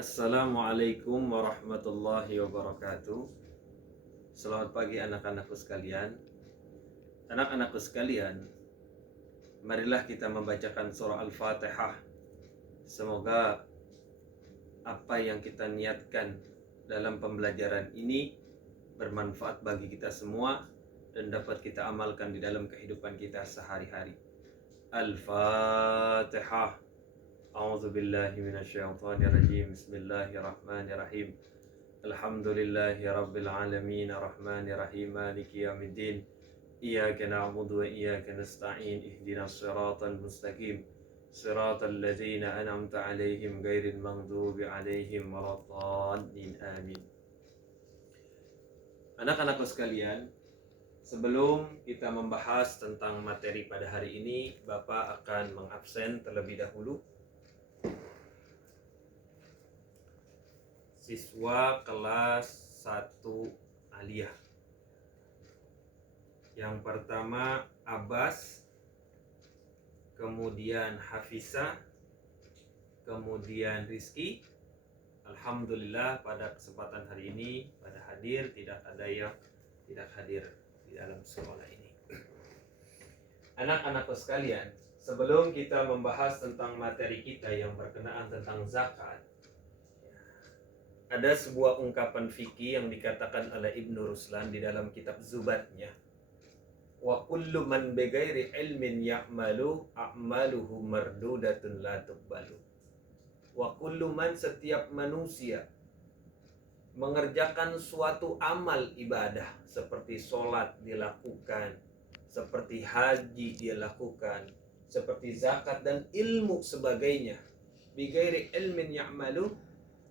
Assalamualaikum warahmatullahi wabarakatuh. Selamat pagi anak-anakku sekalian. Anak-anakku sekalian, marilah kita membacakan surah Al-Fatihah. Semoga apa yang kita niatkan dalam pembelajaran ini bermanfaat bagi kita semua dan dapat kita amalkan di dalam kehidupan kita sehari-hari. Al-Fatihah. A'udzu billahi minasyaitonir rajim. Bismillahirrahmanirrahim. Alhamdulillahi rabbil alamin arrahmanir rahim maliki yaumiddin. Iyyaka na'budu wa iyyaka nasta'in. Ihdinas siratal mustaqim. Siratal ladzina an'amta 'alaihim ghairil maghdubi 'alaihim waladdallin. Amin. Anak-anakku sekalian, sebelum kita membahas tentang materi pada hari ini, Bapak akan mengabsen terlebih dahulu siswa kelas 1 aliyah. Yang pertama Abbas, kemudian Hafisa, kemudian Rizky. Alhamdulillah pada kesempatan hari ini pada hadir, tidak ada yang tidak hadir di dalam sekolah ini. Anak-anakku sekalian, sebelum kita membahas tentang materi kita yang berkenaan tentang zakat, ada sebuah ungkapan fikih yang dikatakan oleh Ibnu Ruslan di dalam kitab Zubatnya. Wa kullu man bighairi ilmin ya'malu a'maluhu mardudatun la tuqbalu. Wa kullu man, setiap manusia mengerjakan suatu amal ibadah seperti sholat dilakukan, seperti haji dilakukan, seperti zakat dan ilmu sebagainya, bighairi ilmin ya'malu,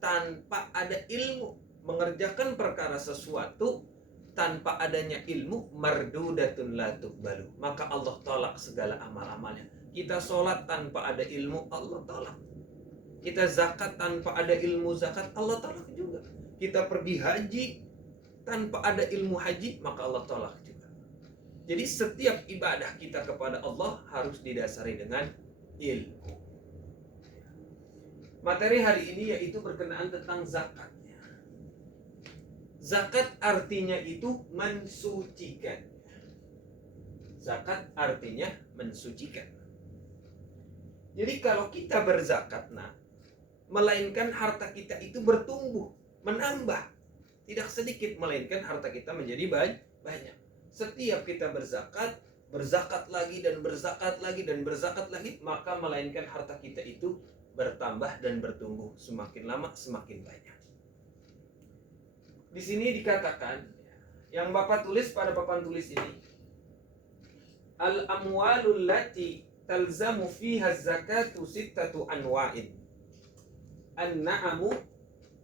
tanpa ada ilmu, mengerjakan perkara sesuatu tanpa adanya ilmu, mardudatun la tuqbalu, maka Allah tolak segala amal-amalnya. Kita sholat tanpa ada ilmu, Allah tolak. Kita zakat tanpa ada ilmu zakat, Allah tolak juga. Kita pergi haji tanpa ada ilmu haji, maka Allah tolak juga. Jadi setiap ibadah kita kepada Allah harus didasari dengan ilmu. Materi hari ini yaitu berkenaan tentang zakatnya. Zakat artinya itu mensucikan. Zakat artinya mensucikan. Jadi kalau kita berzakat, melainkan harta kita itu bertumbuh, menambah, tidak sedikit, melainkan harta kita menjadi banyak. Setiap kita berzakat, berzakat lagi dan berzakat lagi dan berzakat lagi, maka melainkan harta kita itu bertambah dan bertumbuh, semakin lama semakin banyak. Di sini dikatakan, yang Bapak tulis pada papan tulis ini, al-amwalul lati talzamu fiha zakatu sittatu anwa'in, an-na'amu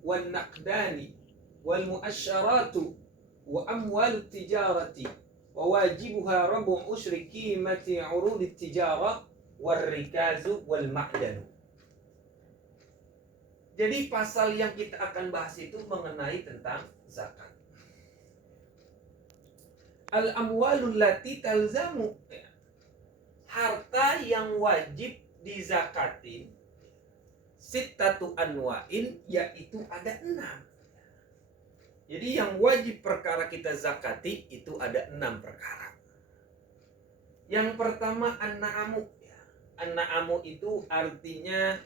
wan-naqdani wal-mu'asyaratu wa amwalut tijarati wa wajibuha rabu usyri qimati urudit tijara war-rikazu wal-ma'danu. Jadi pasal yang kita akan bahas itu mengenai tentang zakat. Al-amwalul lati talzamu, harta yang wajib dizakatin, sittatu anwa'in, yaitu ada 6. Jadi yang wajib perkara kita zakati itu ada 6 perkara. Yang pertama an-na'amu. An-na'amu itu artinya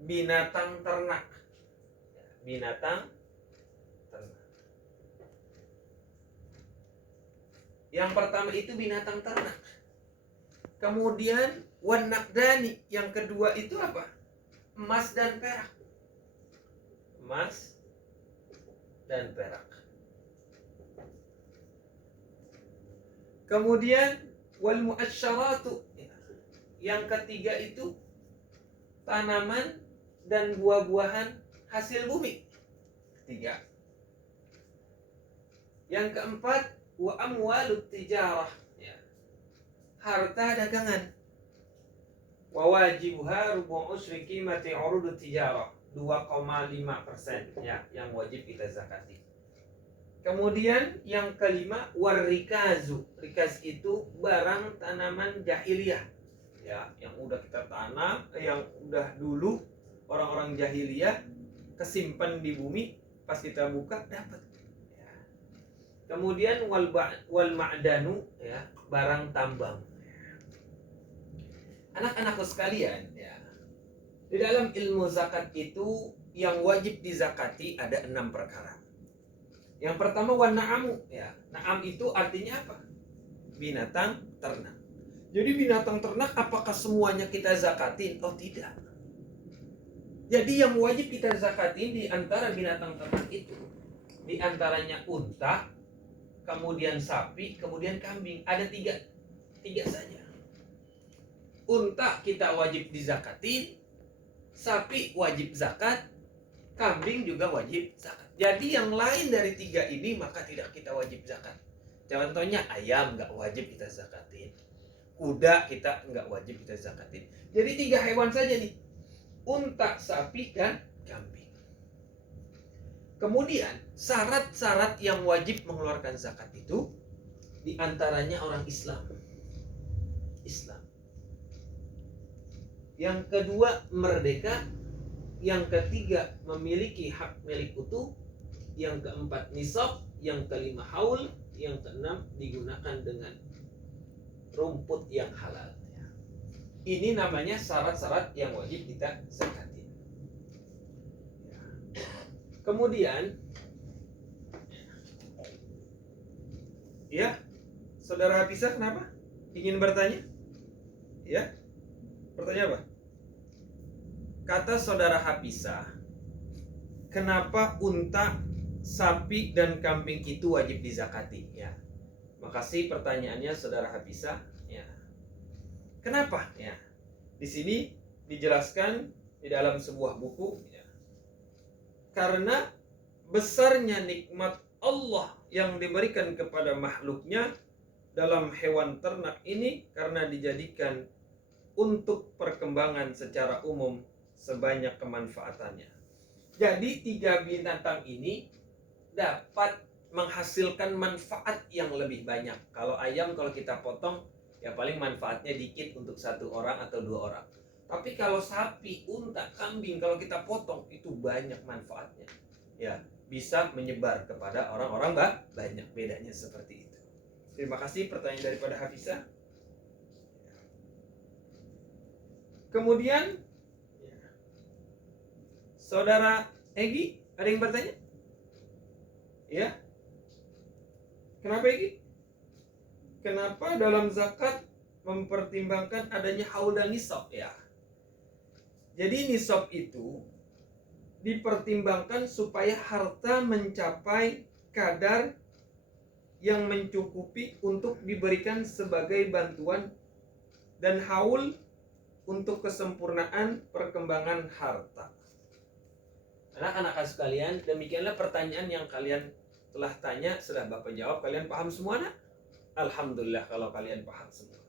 binatang ternak. Binatang ternak. Yang pertama itu binatang ternak. Kemudian wan-naqdani, yang kedua itu apa? Emas dan perak. Emas dan perak. Kemudian wal mu'asyaratu, yang ketiga itu tanaman dan buah-buahan hasil bumi. Ketiga. Yang keempat wa amwalut tijarah, harta dagangan. Wa wajibuha rubu usyri qimati urudut tijarah, 2,5%, yang wajib kita zakati. Kemudian yang kelima warrikazu. Rikaz itu barang tanaman jahiliyah, yang udah kita tanam, yang udah dulu orang-orang jahiliyah, kesimpan di bumi, pas kita buka dapat. Ya. Kemudian wal ma'danu, ya, barang tambang. Anak-anakku sekalian, ya, di dalam ilmu zakat itu yang wajib dizakati ada 6 perkara. Yang pertama wan na'amu, ya. Na'am itu artinya apa? Binatang ternak. Jadi binatang ternak apakah semuanya kita zakatin? Oh tidak. Jadi yang wajib kita zakatin di antara binatang ternak itu, di antaranya unta, kemudian sapi, kemudian kambing. Ada tiga saja. Unta kita wajib dizakatin, sapi wajib zakat, kambing juga wajib zakat. Jadi yang lain dari 3 ini maka tidak kita wajib zakat. Contohnya ayam nggak wajib kita zakatin, kuda kita nggak wajib kita zakatin. Jadi 3 hewan saja nih, unta, sapi, dan kambing. Kemudian syarat-syarat yang wajib mengeluarkan zakat itu diantaranya orang Islam. Yang kedua merdeka. Yang ketiga memiliki hak milik utuh. Yang keempat nisab. Yang kelima haul. Yang keenam digunakan dengan rumput yang halal. Ini namanya syarat-syarat yang wajib kita zakatin. Kemudian, ya, saudara Hafizah kenapa? Ingin bertanya? Ya, pertanyaan apa? Kata saudara Hafizah, kenapa unta, sapi, dan kambing itu wajib dizakati? Ya, makasih pertanyaannya saudara Hafizah. Ya, kenapa? Ya, di sini dijelaskan di dalam sebuah buku. Ya, karena besarnya nikmat Allah yang diberikan kepada makhluknya dalam hewan ternak ini karena dijadikan untuk perkembangan secara umum sebanyak kemanfaatannya. Jadi 3 binatang ini dapat menghasilkan manfaat yang lebih banyak. Kalau ayam kalau kita potong ya paling manfaatnya dikit untuk 1 orang atau 2 orang. Tapi kalau sapi, unta, kambing kalau kita potong itu banyak manfaatnya. Ya, bisa menyebar kepada orang-orang banyak. Bedanya seperti itu. Terima kasih pertanyaan daripada Hafizah. Kemudian saudara Egi, ada yang bertanya? Ya. Kenapa Egi? Kenapa dalam zakat mempertimbangkan adanya haul dan nisab? Ya. Jadi nisab itu dipertimbangkan supaya harta mencapai kadar yang mencukupi untuk diberikan sebagai bantuan, dan haul untuk kesempurnaan perkembangan harta. Anak-anak sekalian, demikianlah pertanyaan yang kalian telah tanya, sudah Bapak jawab. Kalian paham semua, nak? Alhamdulillah kalau kalian paham semua.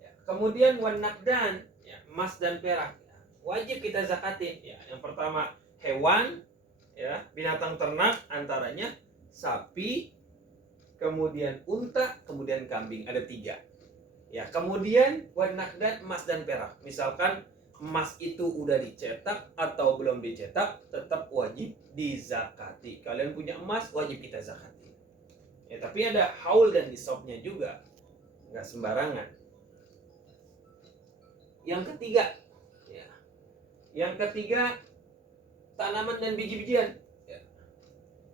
Ya. Kemudian wan nakdan, ya, emas dan perak, ya, wajib kita zakatin. Ya, yang pertama hewan, ya, binatang ternak antaranya sapi, kemudian unta, kemudian kambing. Ada 3. Ya, kemudian wan nakdan, emas dan perak. Misalkan emas itu udah dicetak atau belum dicetak, tetap wajib dizakati. Kalian punya emas, wajib kita zakati. Ya, tapi ada haul dan nisabnya juga, nggak sembarangan. Yang ketiga, ya, tanaman dan biji-bijian. Ya.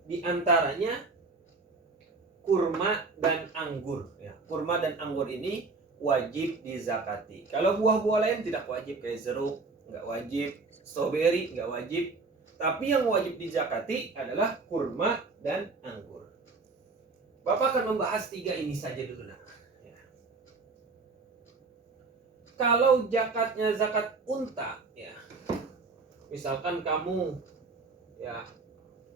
Di antaranya kurma dan anggur. Ya, kurma dan anggur ini wajib dizakati. Kalau buah-buah lain tidak wajib, kayak jeruk nggak wajib, stroberi nggak wajib. Tapi yang wajib dizakati adalah kurma dan anggur. Bapak akan membahas 3 ini saja dulu, nak. Ya. Kalau zakatnya zakat unta, ya, misalkan kamu ya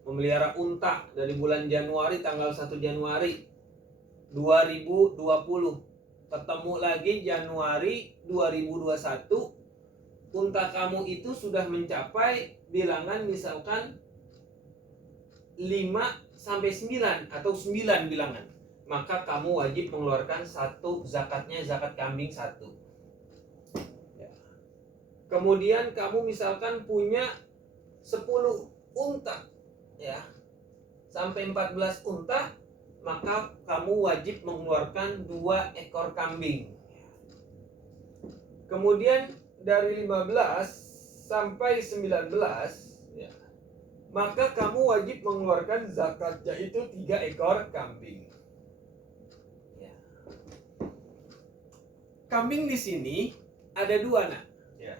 memelihara unta dari bulan Januari, tanggal 1 Januari 2020. Ketemu lagi Januari 2021, unta kamu itu sudah mencapai bilangan misalkan 5-9 atau 9 bilangan. Maka kamu wajib mengeluarkan 1 zakatnya, zakat kambing 1. Ya. Kemudian kamu misalkan punya 10 unta, ya, sampai 14 unta, maka kamu wajib mengeluarkan 2 ekor kambing. Kemudian dari 15 sampai 19, ya, maka kamu wajib mengeluarkan zakat, yaitu 3 ekor kambing. Ya. Kambing di sini ada 2, nak. Ya.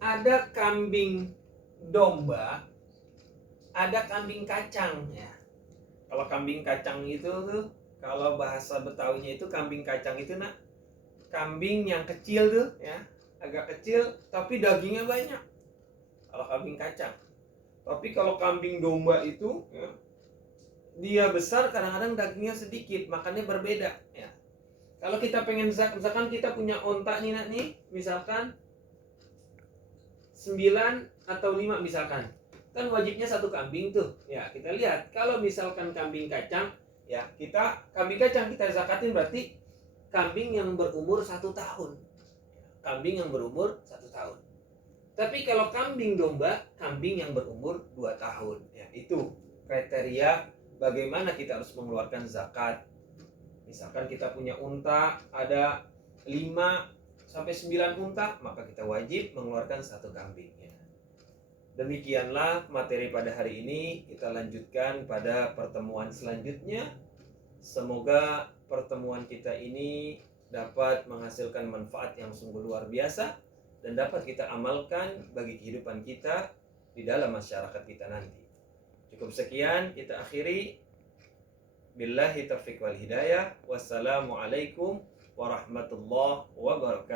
Ada kambing domba, ada kambing kacang. Ya. Kalau kambing kacang itu tuh, kalau bahasa Betawinya itu kambing kacang itu, nak, kambing yang kecil tuh, ya, agak kecil tapi dagingnya banyak. Kalau kambing kacang. Tapi kalau kambing domba itu, ya, dia besar, kadang-kadang dagingnya sedikit, makannya berbeda, ya. Kalau kita pengen misalkan kita punya onta nih, nak, nih, misalkan 9 atau 5 misalkan. Kan wajibnya 1 kambing tuh. Ya, kita lihat kalau misalkan kambing kacang, ya, kambing kacang kita zakatin berarti kambing yang berumur 1 tahun. Kambing yang berumur 1 tahun. Tapi kalau kambing domba, kambing yang berumur 2 tahun. Ya, itu kriteria bagaimana kita harus mengeluarkan zakat. Misalkan kita punya unta ada 5 sampai 9 unta, maka kita wajib mengeluarkan 1 kambing. Ya. Demikianlah materi pada hari ini. Kita lanjutkan pada pertemuan selanjutnya. Semoga pertemuan kita ini dapat menghasilkan manfaat yang sungguh luar biasa dan dapat kita amalkan bagi kehidupan kita di dalam masyarakat kita nanti. Cukup sekian, kita akhiri. Billahi taufiq wal hidayah. Wassalamualaikum warahmatullahi wabarakatuh.